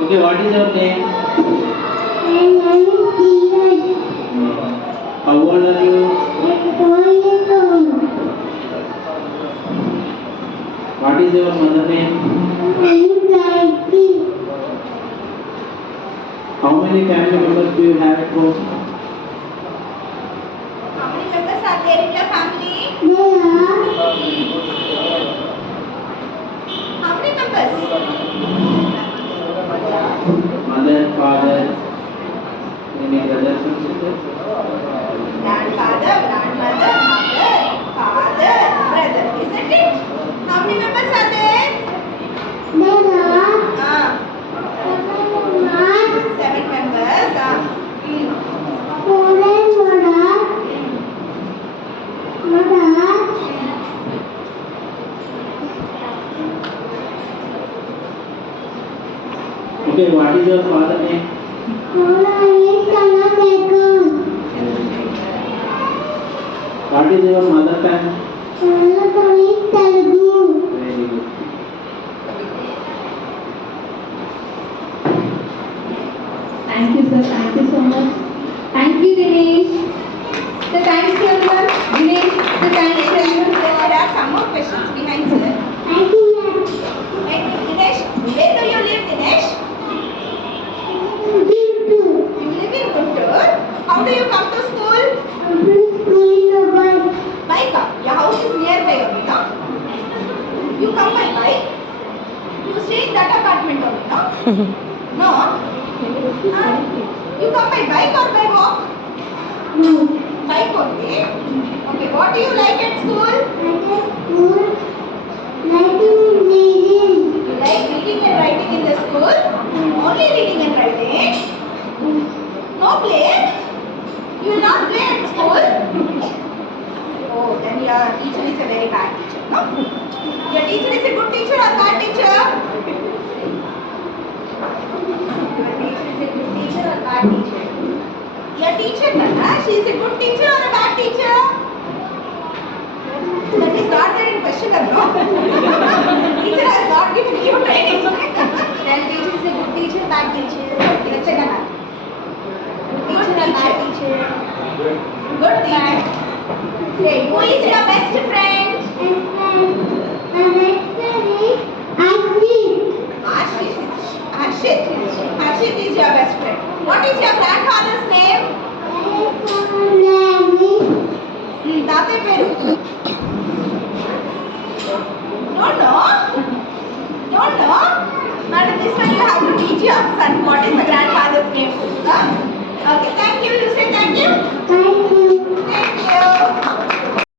Okay, what is your name? My name is Steven. How old are you? I'm 4 years old. What is your mother name? My name is Gayatri. How many family members do you have at home? How many members are there in your family? There are How many members? Mother, father, any brothers and sisters? Grandfather, grandmother, mother, father, brother. Isn't it? How many members are there? Ah, 7 members. Hmm. 4 and mother. Okay, what is your father name? What is your mother tongue? Very good. Thank you, sir. Thank you so much. Thank you, Dinesh. So thanks to everyone. Dinesh, so thanks to everyone. There are some more questions behind, sir. Wait, Dinesh, where do you live, Dinesh? You live in Guntur. How do you come to school? Bike. Your house is nearby only, no? You come by bike. You stay in that apartment only, no? No? You come by bike or by walk? Bike only. Okay, what do you like at school? You like reading and writing in the school? Only reading and writing? No play? You will not play at school? Oh, then your teacher is a very bad teacher, no? Your teacher is a good teacher or bad teacher? Your teacher is a good teacher or bad teacher? Your teacher, Nana, she is a good teacher or a bad teacher? That is not there in question, no? Teacher has not given you training. Then teacher is a good teacher, bad teacher. Let's say Nana. Good teacher. Good teacher. Say, who is your best friend? Ashit. Ashit. Ashit is your best friend. What is your grandfather's name? Tate peru. Don't know? Don't know? But this one you have to teach your son what is the grandfather's name. Okay, thank you.